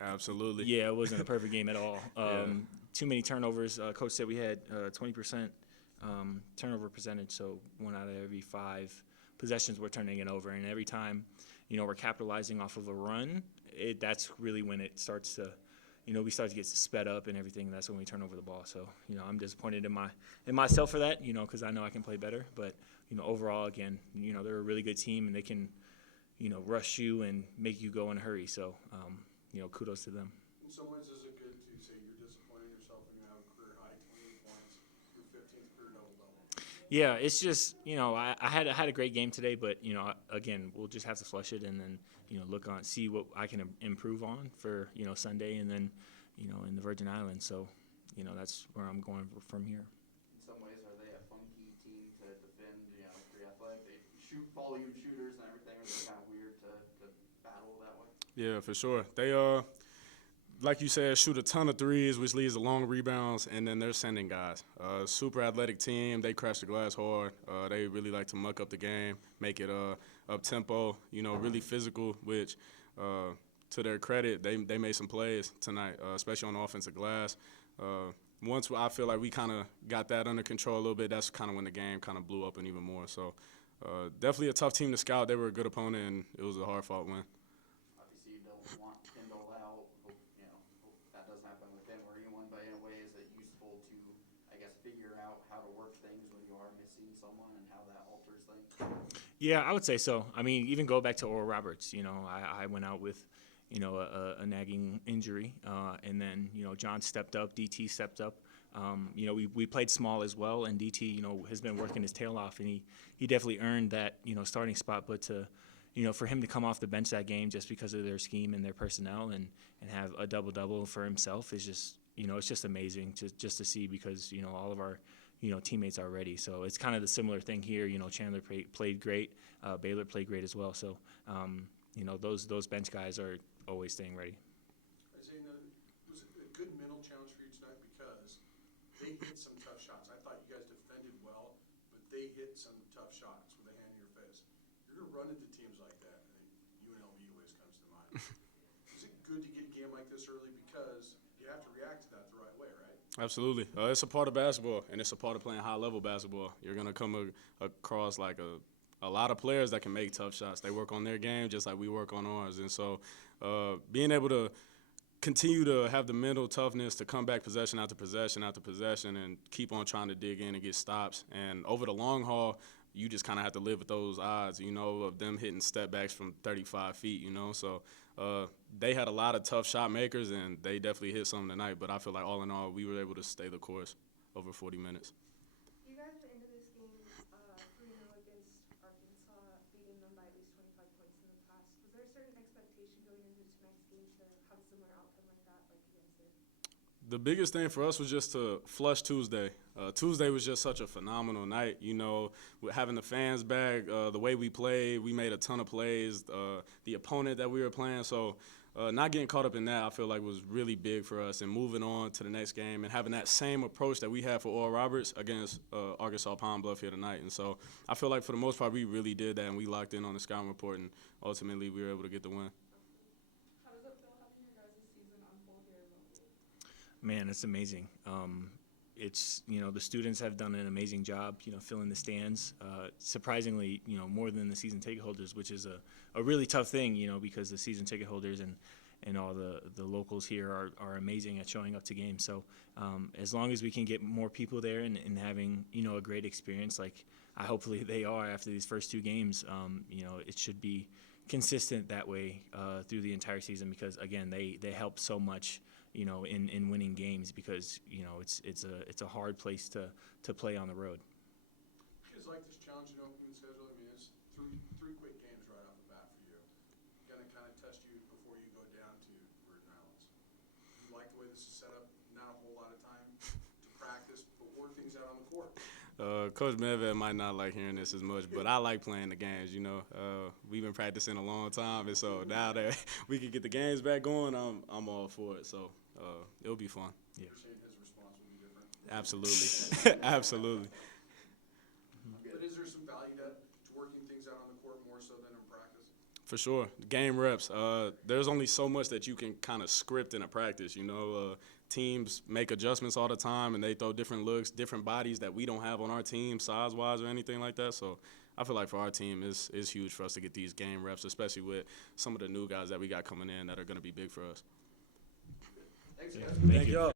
Absolutely. Yeah, it wasn't a perfect game at all. Yeah. Too many turnovers. Coach said we had 20% turnover percentage, so 1 out of every 5 possessions we're turning it over, and every time, we're capitalizing off of a run. That's really when it starts to, we start to get sped up and everything. And that's when we turn over the ball. So, I'm disappointed in myself for that, because I know I can play better. But, overall, again, they're a really good team, and they can, rush you and make you go in a hurry. So, kudos to them. In some ways, is it good to say you're disappointing yourself when you have a career high 28 points, your 15th career double-double? Yeah, it's just, I had a great game today, but again, we'll just have to flush it and then look on, see what I can improve on for Sunday, and then in the Virgin Islands. So that's where I'm going from here. In some ways, are they a funky team to defend? Pretty athletic. They volume shooters and everything. Are they kind of weird to battle that way? Yeah, for sure. They like you said, shoot a ton of threes, which leads to long rebounds, and then they're sending guys. Super athletic team. They crash the glass hard. They really like to muck up the game, make it up tempo. Really physical. Which, to their credit, they made some plays tonight, especially on the offensive glass. Once I feel like we kind of got that under control a little bit, that's kind of when the game kind of blew up and even more. So definitely a tough team to scout. They were a good opponent, and it was a hard-fought win. Obviously, you don't want Kendall out. Hope that doesn't happen with him or anyone. But in a way, is it useful to, I guess, figure out how to work things when you are missing someone and how that alters things? Yeah, I would say so. I mean, even go back to Oral Roberts. I went out with a nagging injury, and then John stepped up, DT stepped up. We played small as well, and DT has been working his tail off, and he definitely earned that starting spot. But to for him to come off the bench that game just because of their scheme and their personnel and have a double for himself is just it's just amazing just to see, because all of our teammates are ready. So it's kind of the similar thing here. Chandler played great, Baylor played great as well. So those bench guys are always staying ready. Isaiah, was it a good mental challenge for you tonight, because they hit some tough shots? I thought you guys defended well, but they hit some tough shots with a hand in your face. You're going to run into teams like that. I think UNLV always comes to mind. Is it good to get a game like this early, because you have to react to that the right way, right? Absolutely. It's a part of basketball, and it's a part of playing high-level basketball. You're going to come across like a lot of players that can make tough shots. They work on their game just like we work on ours. And so being able to continue to have the mental toughness to come back possession after possession after possession and keep on trying to dig in and get stops. And over the long haul, you just kind of have to live with those odds, of them hitting step backs from 35 feet, So they had a lot of tough shot makers, and they definitely hit some tonight. But I feel like all in all, we were able to stay the course over 40 minutes. You guys went into this game 3-0 against Arkansas, beating them by at least 25 points in the past. Was there a certain expectation going into tonight's game to have a similar outcome like that, like you guys did? The biggest thing for us was just to flush Tuesday. Tuesday was just such a phenomenal night. With having the fans back, the way we played, we made a ton of plays, the opponent that we were playing. So not getting caught up in that, I feel like, was really big for us. And moving on to the next game and having that same approach that we had for Oral Roberts against Arkansas Pine Bluff here tonight. And so I feel like for the most part, we really did that, and we locked in on the scouting report, and ultimately we were able to get the win. How does it feel having your guys' season unfold here remotely? Man, it's amazing. It's the students have done an amazing job, filling the stands. Surprisingly, more than the season ticket holders, which is a really tough thing, because the season ticket holders and all the locals here are amazing at showing up to games. So as long as we can get more people there and having a great experience, like hopefully they are after these first 2 games, it should be consistent that way through the entire season, because again they help so much in winning games, because it's a hard place to play on the road. You guys like this challenging opening schedule? I mean, it's three quick games right off the bat for you. Going to kind of test you before you go down to Virgin Islands. You like the way this is set up? Not a whole lot of time to practice, but work things out on the court. Coach Medved might not like hearing this as much, but I like playing the games. We've been practicing a long time, and so now that we can get the games back going, I'm all for it. So it'll be fun. Yeah. You're saying his response will be different. Absolutely, absolutely. But is there some value to working things out on the court more so than in practice? For sure. Game reps. There's only so much that you can kind of script in a practice. You know, teams make adjustments all the time, and they throw different looks, different bodies that we don't have on our team, size-wise or anything like that. So I feel like for our team, it's huge for us to get these game reps, especially with some of the new guys that we got coming in that are going to be big for us. Thanks, guys. Thank you.